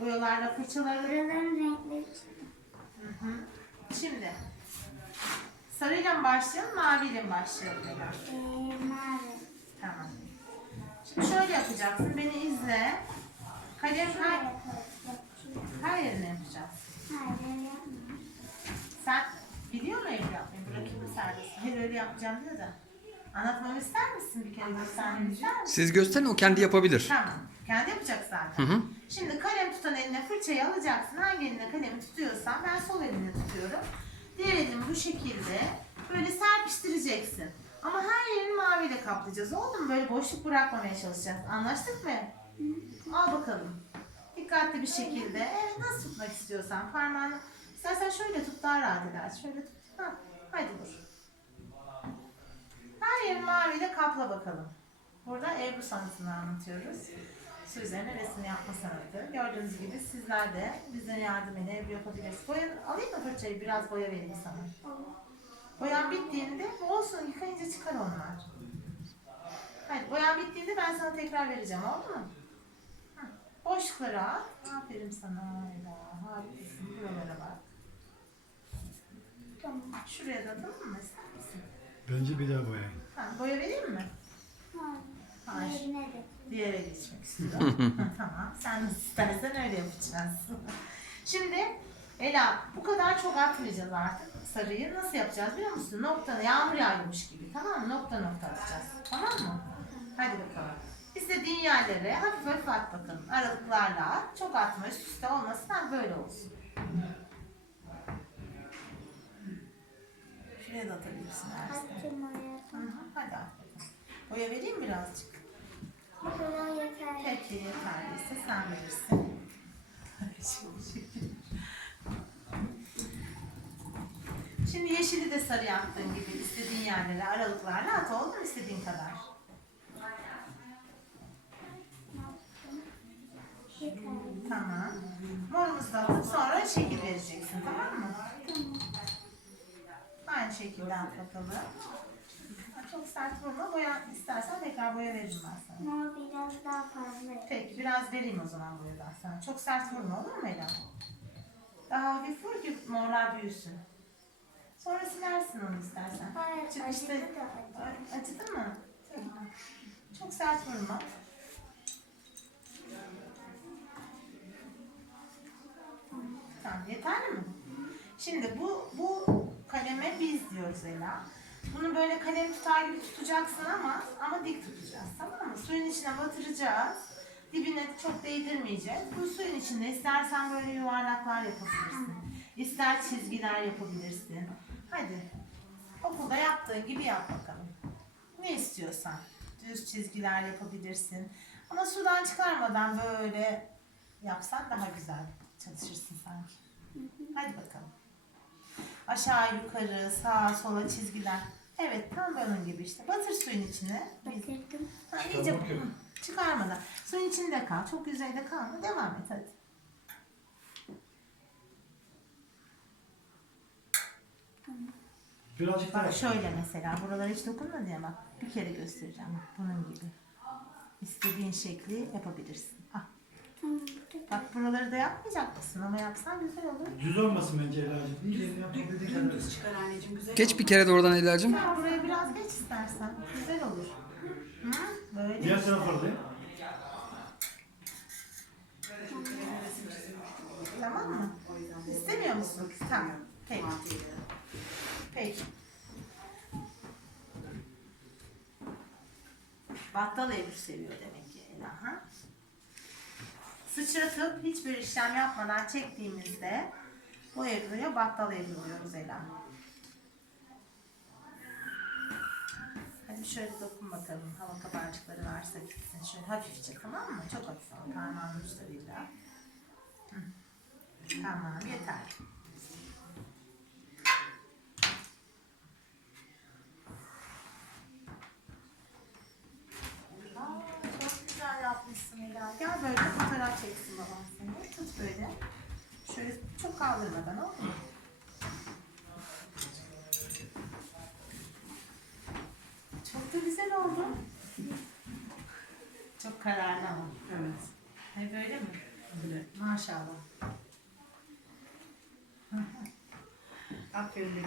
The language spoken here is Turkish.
Boyalarla fırçalarla. Buraların renkleri. Hı hı. Şimdi sarıyla mı başlayalım, maviyle mi başlayalım? Ee, mavi. Tamam. Şimdi şöyle yapacaksın. Beni izle. Kalem koyacağım. her yerine yapacağız. Hayır öyle yapma. Sen biliyor musun evde yapmayı? Bırakayım mı serbest? Hayır öyle yapacağım diyor da. Anlatmamı ister misin bir kere göstermemi ister misin? Siz gösterin o kendi yapabilir. Tamam. Kendi yapacak zaten. Hı hı. Şimdi kalem tutan eline fırçayı alacaksın. Hangi eline kalemi tutuyorsan ben sol elimle tutuyorum. Diğer elimi bu şekilde böyle serpiştireceksin. Ama her yerini maviyle kaplayacağız. Oldu mu? Böyle boşluk bırakmamaya çalışacağız. Anlaştık mı? Al bakalım. Dikkatli bir şekilde. Evet nasıl tutmak istiyorsan parmağını. İstersen şöyle tut daha rahat edersin. Şöyle tut. Ha, hadi dur. Her yerini maviyle kapla bakalım. Burada Ebru sanatını anlatıyoruz. Su üzerine resim yapma sanatı. Gördüğünüz gibi sizler de bizlere yardım Ebru yapabilirsiniz. Boya, alayım mı fırçayı? Biraz boya vereyim sana. Boyan bittiğinde olsun yıkayınca çıkar onlar. Hadi boyan bittiğinde ben sana tekrar vereceğim oldu mu? Hı. Boşlukları al. Aferin sana Ela. Harikasın. Buralara bak. Tamam. Şuraya da tamam mı? İster misin? Bence bir daha boyayın. Ha, boya vereyim mi? Hayır. Hayır. Yerine de. Diğere geçmek istiyor. tamam. Sen nasıl istersen öyle yapacağız. Şimdi Ela bu kadar çok atmayacağız artık sarıyı. Nasıl yapacağız biliyor musun? Nokta yağmur yağıyormuş gibi. Tamam mı? Nokta nokta atacağız. Tamam mı? Hadi bakalım. İstediğin yerlere hafif hafif at bakalım. Aralıklarla at. Çok atma. Üst üste olmasın. Ha, böyle olsun. Şuraya da atabilirsin Ersin. Hadi at bakalım. Boya vereyim birazcık? Bu kadar yeterli. Peki yeterliyse sen verirsin. Şimdi- yeşili de sarı yaptığın gibi istediğin yerlere aralıklarla at oldu mu istediğin kadar. Tamam. Morumuzu da atıp sonra şekil vereceksin tamam mı? Aynı şekilde at bakalım. Çok sert vurma. Boya istersen tekrar boya veririm ben sana. Mor biraz daha fazla. Peki biraz vereyim o zaman boyadan sana. Çok sert vurma olur mu Ela? Daha hafif vur ki morlar büyüsün. Sonra silersin onu istersen. Hayır, Çıkışta acıdı da acıdı. Acıdı mı? Tamam. Çok sert vurma. Tamam yeterli mi? Şimdi bu bu kaleme biz diyoruz Ela. Bunu böyle kalem tutar gibi tutacaksın ama ama dik tutacağız tamam mı? Suyun içine batıracağız. Dibine çok değdirmeyeceğiz. Bu suyun içinde istersen böyle yuvarlaklar yapabilirsin. İster çizgiler yapabilirsin. Hadi. Okulda yaptığın gibi yap bakalım. Ne istiyorsan. Düz çizgiler yapabilirsin. Ama sudan çıkarmadan böyle yapsan daha güzel çalışırsın sanki. Hadi bakalım. Aşağı yukarı, sağa sola çizgiler. Evet tam bunun gibi işte. Batır suyun içine. Batırdım. Ha, iyice Çıkarmak yok. çıkarmadan. Suyun içinde kal. Çok yüzeyde kalma. Devam et hadi. Birazcık daha Bak şöyle mesela. Buralara hiç dokunma diye bak. Bir kere göstereceğim. Bak, bunun gibi. İstediğin şekli yapabilirsin. Bak buraları da yapmayacak mısın? Ama yapsan güzel olur. düz olmasın bence Ela'cığım. İyice yapabildiği kadar. Dümdüz çıkar anneciğim güzel Geç olur. bir kere de oradan Ela'cığım. Sen buraya biraz geç istersen. Güzel olur. Hı? Böyle. Diğer tarafa alayım. Tamam mı? İstemiyor musun? Tamam. Peki. Peki. Battal Ebru seviyor demek? Sıçratıp hiçbir işlem yapmadan çektiğimizde bu Ebru'ya battal Ebru diyoruz Ela. Hadi şöyle dokun bakalım. Hava kabarcıkları varsa gitsin. Şöyle hafifçe tamam mı? Çok hafif parmağın. Hı. Tamam yeter. Aa, çok güzel yapmışsın Ela. Gel böyle fotoğraf çeksin babam seni. Tut böyle. Şöyle çok kaldırmadan oldu mu? Çok da güzel oldu. Çok kararlı ama. Evet. Hani böyle mi? Maşallah. Aferin